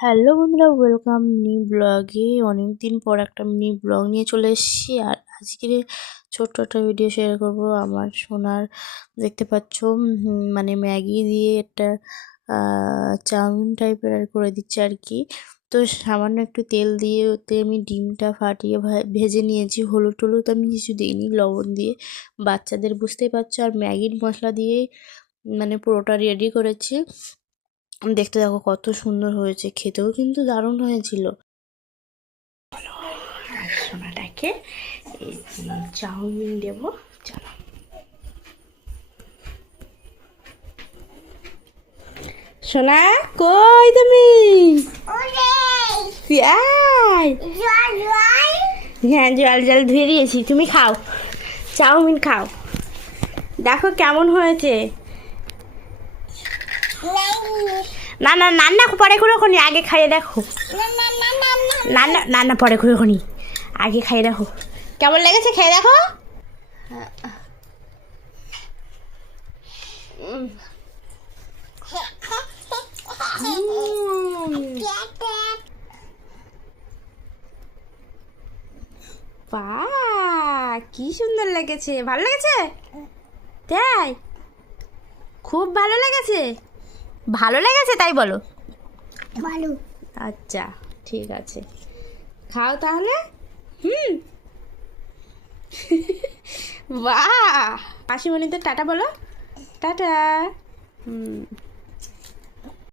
Hello বন্ধুরা, welcome mini ব্লগে। অনেকদিন পর একটা মিনি ব্লগ নিয়ে চলে এসেছি। আর আজকে ছোট্ট একটা ভিডিও শেয়ার করব আমার সোনার। দেখতে পাচ্ছ মানে ম্যাগি দিয়ে একটা চাউমিন টাইপের আর করে দিচ্ছে আর কি। তো সামান্য একটু তেল দিয়ে ওতে আমি ডিমটা ফাটিয়ে ভেজে নিয়েছি। হলুদ টলুদ আমি কিছু দিইনি, লবণ দিয়ে বাচ্চাদের, বুঝতেই পারছো। আর ম্যাগির মশলা দিয়ে মানে পুরোটা রেডি করেছি। দেখতে দেখো কত সুন্দর হয়েছে, খেতেও কিন্তু দারুণ হয়েছিল। আর সোনাটাকে চাউমিন দেবো, চলো। সোনা কই তুমি? হ্যাঁ, জল জল ধুয়ে দিয়েছি, তুমি খাও, চাউমিন খাও। দেখো কেমন হয়েছে। না না, রান্না পরে করে খনি, আগে খাইয়ে দেখো। রান্না রান্না পরে করে খনি, আগে খাইয়ে দেখো কেমন লেগেছে, খেয়ে দেখো। বাহ, কি সুন্দর লেগেছে, ভালো লেগেছে তাই? খুব ভালো লেগেছে, ভালো লেগেছে তাই বলো। ভালো। আচ্ছা ঠিক আছে, খাও তাহলে। হুম। বাহ, মাসিমণিদের টাটা বলো। টাটা। হুম।